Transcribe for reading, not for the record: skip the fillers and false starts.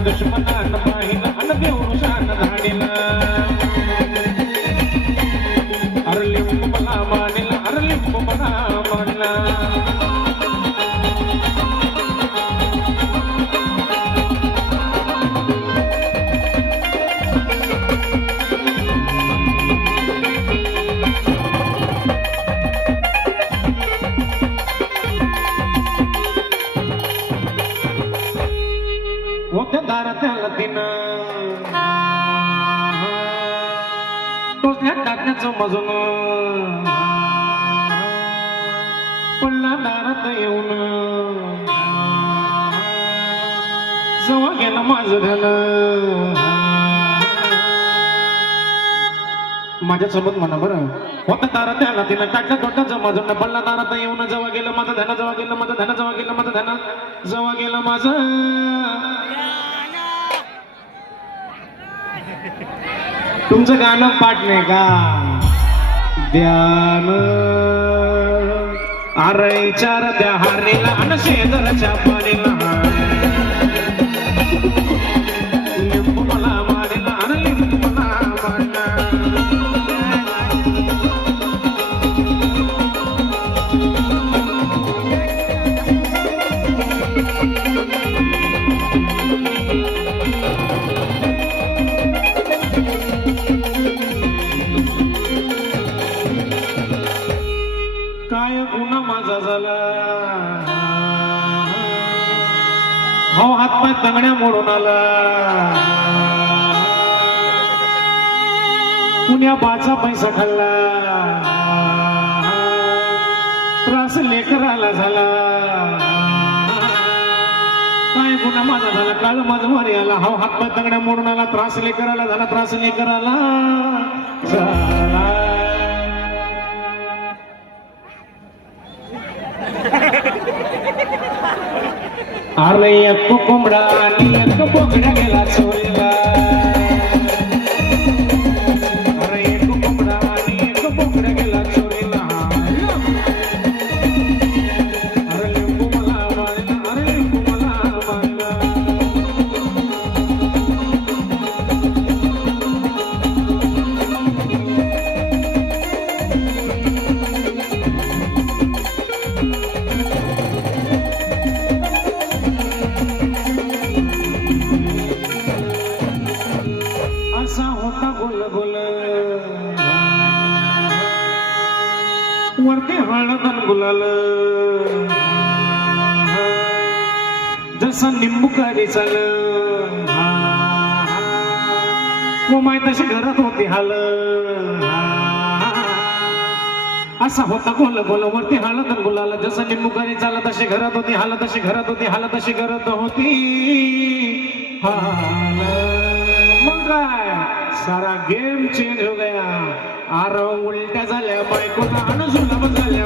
दुश्मनान पाहिलं अन बेवशान धाडीला अरे लिंबू मला मानिला अरे लिंबू मला मानिला मोठ्या दारात तिनं टोचण्यात टाकण्याचं मजून पडला दारात येऊन जवळ गेलं माझं घालं माझ्यासोबत म्हणा बरं होता दारात त्याला तिनं टाकलं तोटाचं मजून पडला दारात येऊन जवळ गेलं माझं धन जवळ गेलं माझं धन जवळ गेलं माझं धन जवळ गेलं माझं तुमचं गाणं पाठ नाही का ध्यान अरे चार त्या हारीला अन शेजारच्या पाणीला लिंबू मला मारीला अन लिंबू मला मारला काय गुन्हा माझा झाला हो हातपाय तंगड्या मोडून आला पुण्या बाचा पैसा खाल्ला त्रास लेकराला झाला काय गुन्हा माझा झाला काळ माझं मारी आला हो हातपाय तंगड्या मोडून आला त्रास लेकराला झाला त्रास लेकराला झाला अरे एक कोंबडा आणि एक बोकड्या गेला चोरीला अरे एक कोंबडा आणि एक बोकड्या गेला चोरीला अरे लिंबू मला मारला अरे लिंबू मला मारला असा होता गोल गोल वरती हळद गुलाल जसं निंबू काढी चाल माय तशी घरात होती हाल असा होता गोल गोल वरती हळद गुलाल जसं निंबू काढी चाल तशी घरात होती हाल तशी घरात होती हाल तशी घरात होती हाल काय सारा गेम चेंज हो गया आर उलट्या झाल्या बायकोला अन जुलाब झाल्या